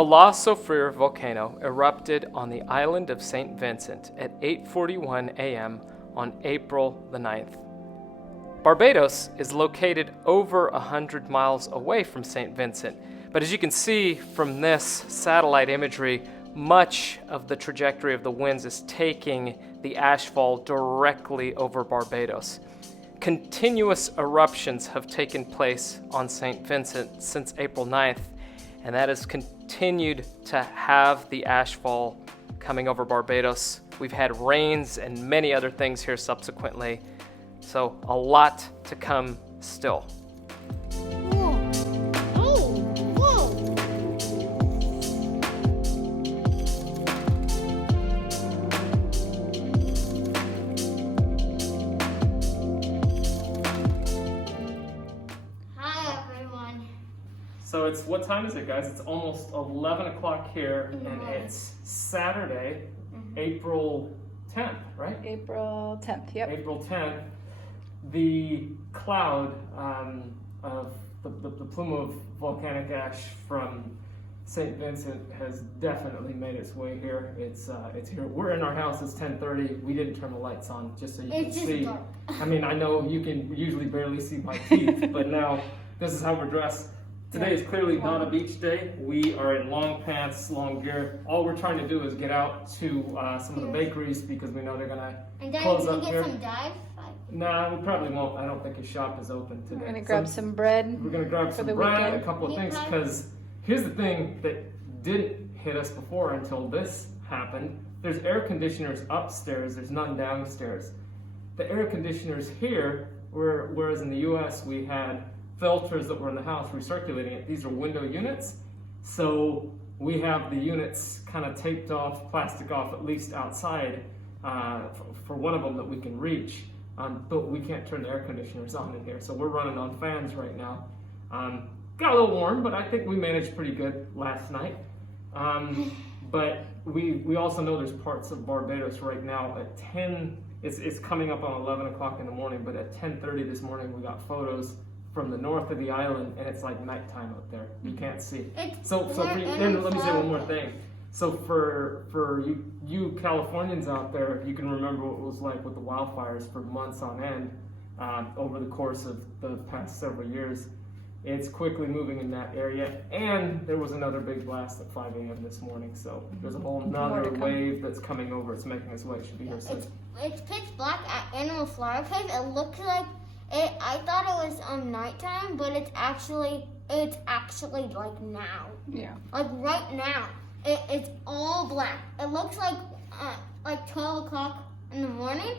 The La Soufrière volcano erupted on the island of St. Vincent at 8:41 a.m. on April the 9th. Barbados is located over 100 miles away from St. Vincent, but as you can see from this satellite imagery, much of the trajectory of the winds is taking the ashfall directly over Barbados. Continuous eruptions have taken place on St. Vincent since April 9th, and that has continued to have the ashfall coming over Barbados. We've had rains and many other things here subsequently, so a lot to come still. So what time is it, guys? It's almost 11 o'clock here, and it's Saturday, April 10th, right? April 10th, yep. April 10th. The cloud of the plume of volcanic ash from St. Vincent has definitely made its way here. It's here. We're in our house. It's 10:30. We didn't turn the lights on just so you can see. Dark. I mean, I know you can usually barely see my teeth, but now this is how we're dressed. Today is clearly not a beach day. We are in long pants, long gear. All we're trying to do is get out to some of the bakeries because we know they're gonna close up here. And then get some dive? Nah, we probably won't. I don't think his shop is open today. We're gonna grab some bread. We're gonna grab some bread, a couple of things, because here's the thing that didn't hit us before until this happened. There's air conditioners upstairs. There's none downstairs. The air conditioners here, whereas in the U.S. we had filters that were in the house recirculating it. These are window units, so we have the units kind of taped off, plastic off, at least outside for one of them that we can reach, but we can't turn the air conditioners on in here, so we're running on fans right now. Got a little warm, but I think we managed pretty good last night. But we also know there's parts of Barbados right now at 10, it's coming up on 11 o'clock in the morning, but at 10:30 this morning we got photos from the north of the island, and it's like nighttime up there. You can't see. Then let me say one more thing. So for you Californians out there, you can remember what it was like with the wildfires for months on end over the course of the past several years. It's quickly moving in that area, and there was another big blast at 5 a.m. this morning. So there's a whole nother wave that's coming over. It's making its way. It should be here soon. It's pitch black at Animal Flora Cave. It looks like I thought it was nighttime, but it's actually like now. Yeah. Like right now, it's all black. It looks like 12 o'clock in the morning,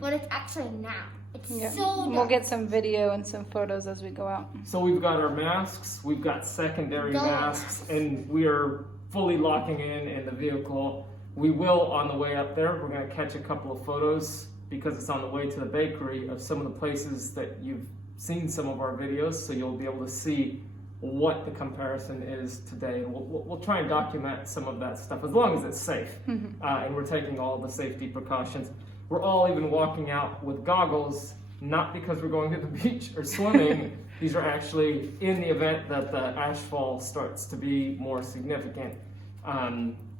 but it's actually now. It's so dark. We'll get some video and some photos as we go out. So we've got our masks, we've got secondary masks, and we are fully locking in the vehicle. We will, on the way up there, we're going to catch a couple of photos because it's on the way to the bakery of some of the places that you've seen some of our videos, so you'll be able to see what the comparison is today. We'll try and document some of that stuff as long as it's safe, and we're taking all the safety precautions. We're all even walking out with goggles, not because we're going to the beach or swimming. These are actually in the event that the ashfall starts to be more significant,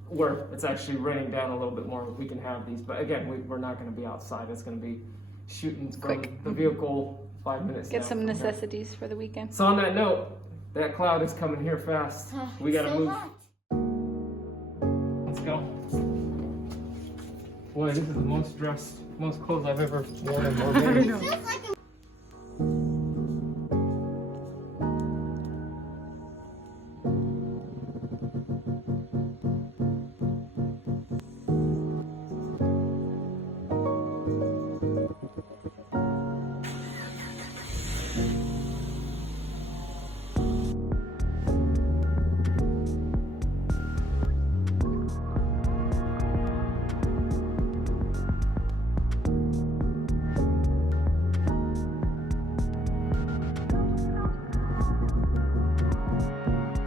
where it's actually raining down a little bit more. We can have these, but again, we're not going to be outside. It's going to be shooting from the vehicle 5 minutes. Get some necessities for the weekend. So on that note, that cloud is coming here fast. We got to move. Let's go. Boy, this is the most clothes I've ever worn in Barbados.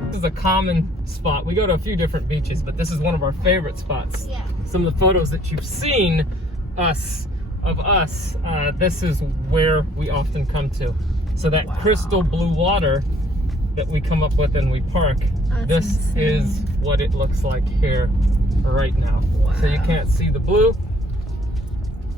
This is a common spot. We go to a few different beaches, but this is one of our favorite spots. Yeah. Some of the photos that you've seen of us, this is where we often come to. So that crystal blue water that we come up with and we park, this is what it looks like here right now. Wow. So you can't see the blue.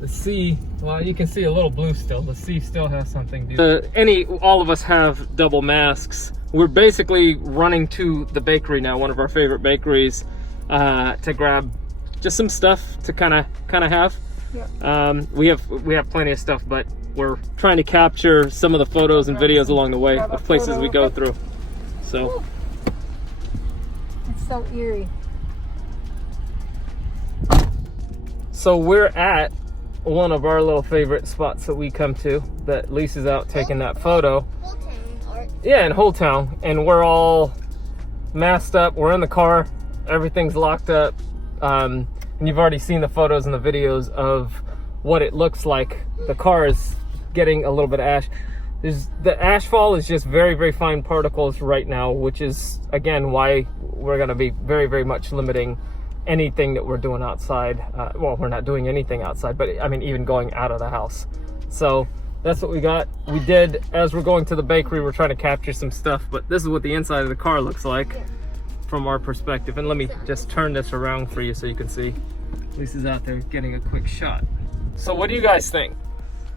The sea, well, you can see a little blue still. The sea still has something to do. All of us have double masks. We're basically running to the bakery now, one of our favorite bakeries, to grab just some stuff to kind of have. Yeah. We have plenty of stuff, but we're trying to capture some of the photos and videos along the way of places we go through. So it's so eerie. So we're at one of our little favorite spots that we come to, that Lisa's out taking that photo. Yeah, in Whole Town, and we're all masked up. We're in the car, everything's locked up, and you've already seen the photos and the videos of what it looks like. The car is getting a little bit of ash. The ashfall is just very, very fine particles right now, which is again why we're going to be very, very much limiting anything that we're doing outside. Well, we're not doing anything outside, but I mean even going out of the house. So that's what we got. We did, as we're going to the bakery, we're trying to capture some stuff, but this is what the inside of the car looks like from our perspective. And let me just turn this around for you so you can see. Lisa's out there getting a quick shot. So what do you guys think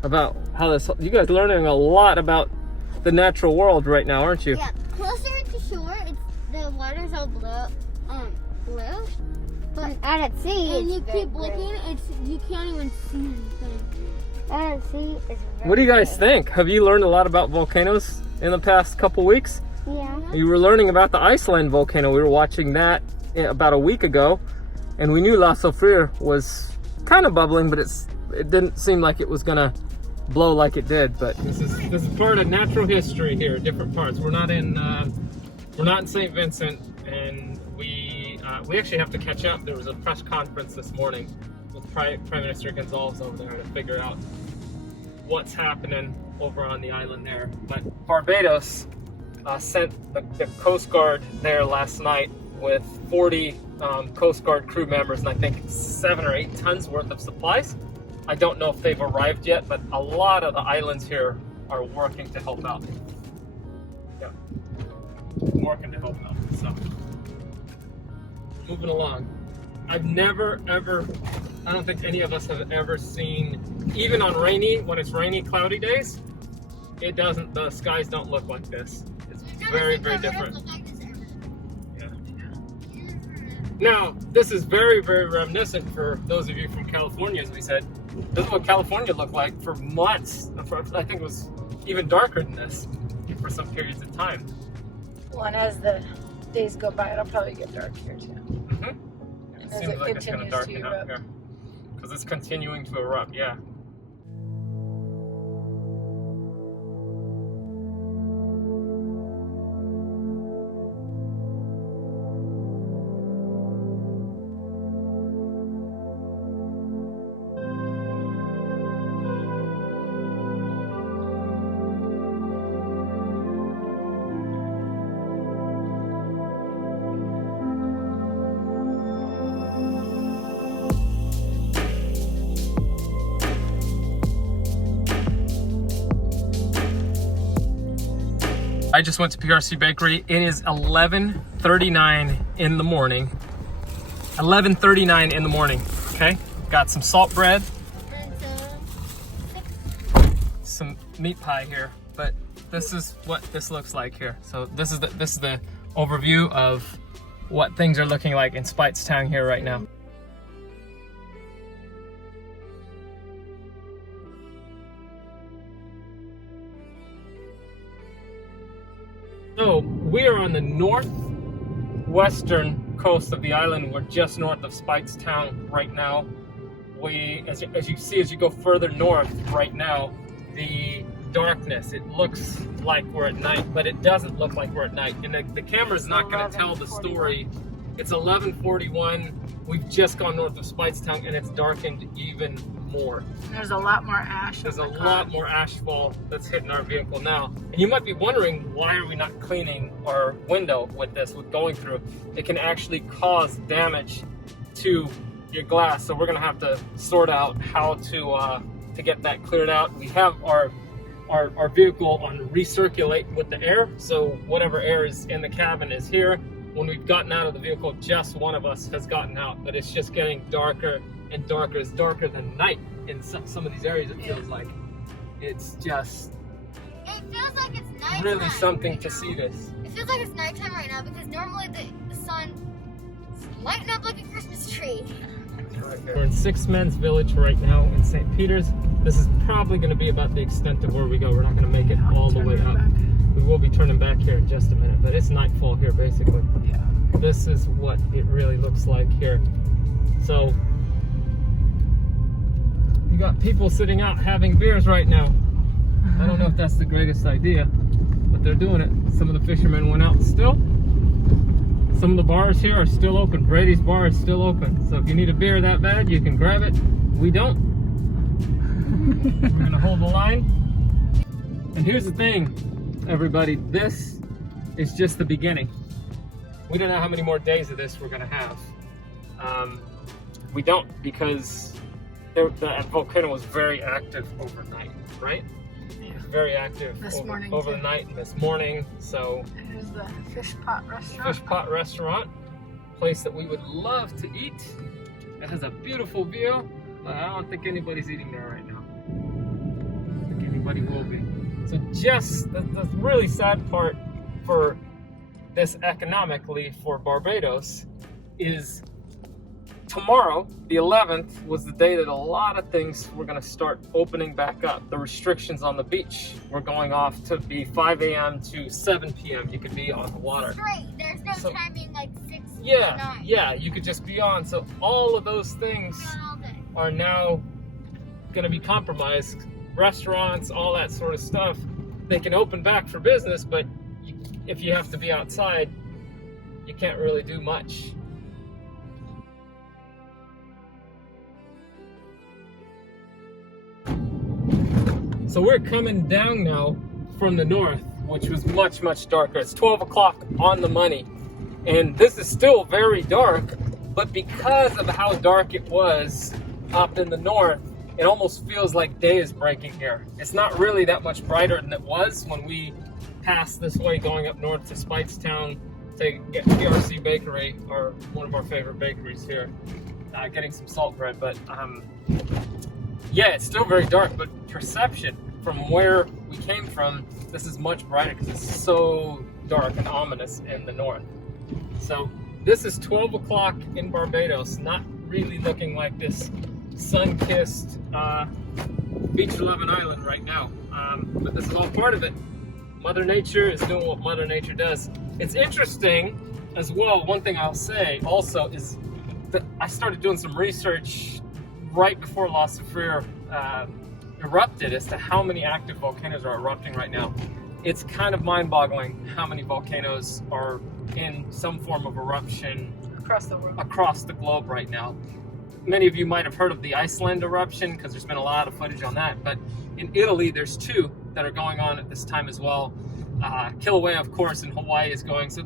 about how this, you guys learning a lot about the natural world right now, aren't you? Yeah, closer to shore, the water's all blue, but out at sea, and you keep looking, you can't even see anything. Out at sea is What do you guys think? Have you learned a lot about volcanoes in the past couple weeks? Yeah. You were learning about the Iceland volcano. We were watching that about a week ago, and we knew La Soufrière was kind of bubbling, but it didn't seem like it was gonna blow like it did. But this is part of natural history here, different parts. We're not in St. Vincent, and we actually have to catch up. There was a press conference this morning with Prime Minister Gonzalez over there to figure out what's happening over on the island there. But Barbados sent the Coast Guard there last night with 40 Coast Guard crew members and I think 7 or 8 tons worth of supplies. I don't know if they've arrived yet, but a lot of the islands here are working to help out. Yeah, working to help out. So, moving along. I've never, ever, I don't think any of us have ever seen, even on when it's rainy, cloudy days, the skies don't look like this. It's very, very different. Yeah. Now, this is very, very reminiscent for those of you from California, as we said. This is what California looked like for months. I think it was even darker than this for some periods of time. Well, and as the days go by, it'll probably get dark here too. Mm-hmm. It seems like it's going to darken up here because it's continuing to erupt. Yeah. I just went to PRC Bakery. It is 11:39 in the morning. 11:39 in the morning, okay? Got some salt bread, some meat pie here, but this is what this looks like here. So this is the overview of what things are looking like in Speightstown here right now. So we are on the northwestern coast of the island. We're just north of Speightstown right now. As you see, as you go further north right now, the darkness, it looks like we're at night, but it doesn't look like we're at night. And the camera's not going to tell the story. It's 11:41. We've just gone north of Speightstown and it's darkened even more. There's a lot more ash. There's a lot more ashfall that's hitting our vehicle now. And you might be wondering, why are we not cleaning our window with going through? It can actually cause damage to your glass. So we're gonna have to sort out how to get that cleared out. We have our our vehicle on recirculate with the air. So whatever air is in the cabin is here. When we've gotten out of the vehicle, just one of us has gotten out, but it's just getting darker and darker. It's darker than night in some of these areas. It feels like it's just. It feels like it's nighttime. Really something to see this. It feels like it's nighttime right now because normally the sun lighting up like a Christmas tree. We're in Six Men's Village right now in St. Peter's. This is probably going to be about the extent of where we go. We're not going to make it all the way up. We will be turning back here in just a minute, but it's nightfall here basically. Yeah. This is what it really looks like here. So you got people sitting out having beers right now. I don't know if that's the greatest idea, but they're doing it. Some of the fishermen went out still. Some of the bars here are still open. Brady's bar is still open. So if you need a beer that bad, you can grab it. We don't. We're gonna hold the line. And here's the thing, everybody. This is just the beginning. We don't know how many more days of this we're gonna have. We don't, because the volcano was very active overnight, right? Yeah. Very active over the night and this morning. So here's the Fish Pot Restaurant. Fish Pot Restaurant, place that we would love to eat. It has a beautiful view, but I don't think anybody's eating there right now. I don't think anybody will be. So just the really sad part for this economically for Barbados is tomorrow, the 11th, was the day that a lot of things were going to start opening back up. The restrictions on the beach were going off to be 5 a.m. to 7 p.m. You could be on the water. Straight. There's no timing like 6 to 9. Yeah, you could just be on. So all of those things are now going to be compromised. Restaurants, all that sort of stuff, they can open back for business, but if you have to be outside, you can't really do much. So we're coming down now from the north, which was much, much darker. It's 12 o'clock on the money. And this is still very dark, but because of how dark it was up in the north, it almost feels like day is breaking here. It's not really that much brighter than it was when we passed this way going up north to Speightstown to get PRC Bakery, or one of our favorite bakeries here, getting some salt bread. But yeah, it's still very dark, but perception from where we came from, this is much brighter because it's so dark and ominous in the north. So this is 12 o'clock in Barbados, not really looking like this sun-kissed beach-loving island right now. But this is all part of it. Mother Nature is doing what Mother Nature does. It's interesting as well. One thing I'll say also is that I started doing some research right before La Soufrière erupted as to how many active volcanoes are erupting right now. It's kind of mind-boggling how many volcanoes are in some form of eruption across the globe right now. Many of you might have heard of the Iceland eruption because there's been a lot of footage on that, but in Italy there's 2 that are going on at this time as well. Kilauea, of course, in Hawaii is going. So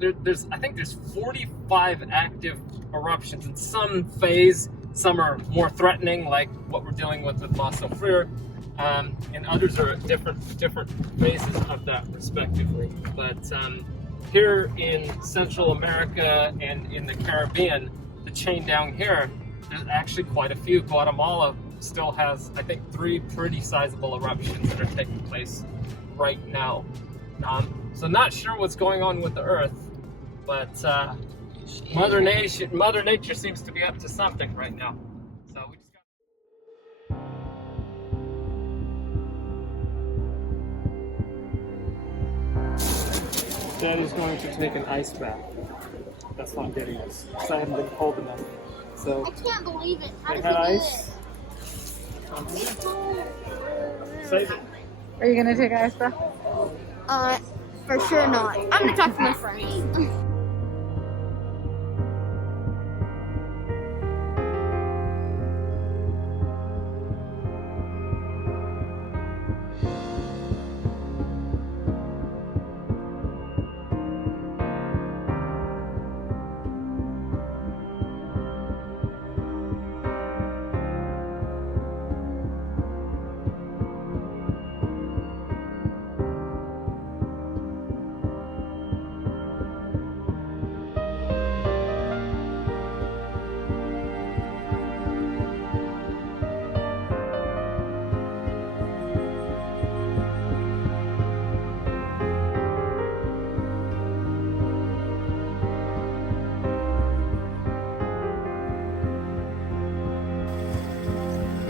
I think there's 45 active eruptions in some phase. Some are more threatening, like what we're dealing with La Soufrière, and others are at different phases of that, respectively. But here in Central America and in the Caribbean, the chain down here, there's actually quite a few. Guatemala still has, I think, 3 pretty sizable eruptions that are taking place right now. So not sure what's going on with the Earth, but Mother Nature seems to be up to something right now. So we just got... Daddy's going to take an ice bath. That's not getting us, because I haven't been cold enough. So I can't believe it. How they does had he ice. do Save it. Are you gonna take an ice bath? it? For sure not. I'm gonna talk to my friends.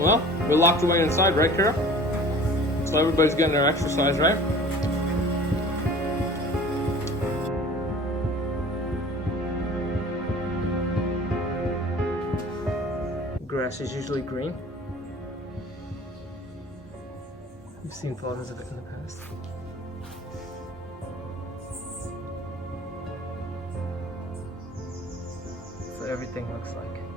Well, we're locked away inside, right, Kara? So everybody's getting their exercise, right? Grass is usually green. We've seen photos of it in the past. So everything looks like.